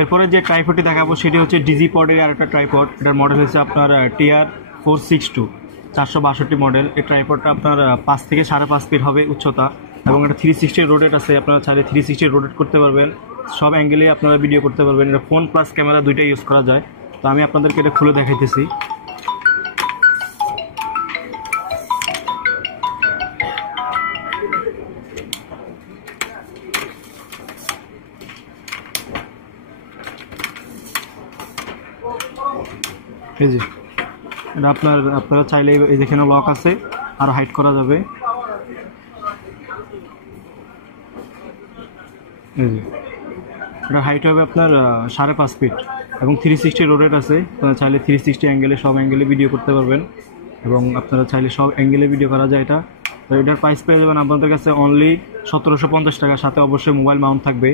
এরপরে যে ট্রাইপডটি দেখাবো সেটি হচ্ছে ডিজিপডের আর একটা ট্রাইপড। এটার মডেল হচ্ছে আপনার TR462 462 মডেল। এই ট্রাইপডটা আপনার 5 থেকে 5.5 ফিট হবে উচ্চতা, এবং এটা 360 রোটেট আছে। আপনারা চাইলে 360 রোটেট করতে পারবেন, সব অ্যাঙ্গেলে আপনারা ভিডিও করতে পারবেন। এটা ফোন প্লাস ক্যামেরা দুইটাই ইউজ করা যায়। তো আমি আপনাদেরকে এটা খুলে দেখাইতেছি। এই যে এটা আপনারা চাইলে এই যেখানে লক আছে আর হাইড করা যাবে। এই যে এটা হাইট হবে আপনার 5.5 ফিট এবং 360 রোটেট আছে। আপনারা চাইলে 360 অ্যাঙ্গেলে সব অ্যাঙ্গেলে ভিডিও করতে পারবেন, এবং আপনারা চাইলে সব অ্যাঙ্গেলে ভিডিও করা যায় এটা। তো এটার প্রাইস পেয়ে যাবেন আপনাদের কাছে অনলি 1750 টাকা, সাথে অবশ্যই মোবাইল মাউন্ট থাকবে।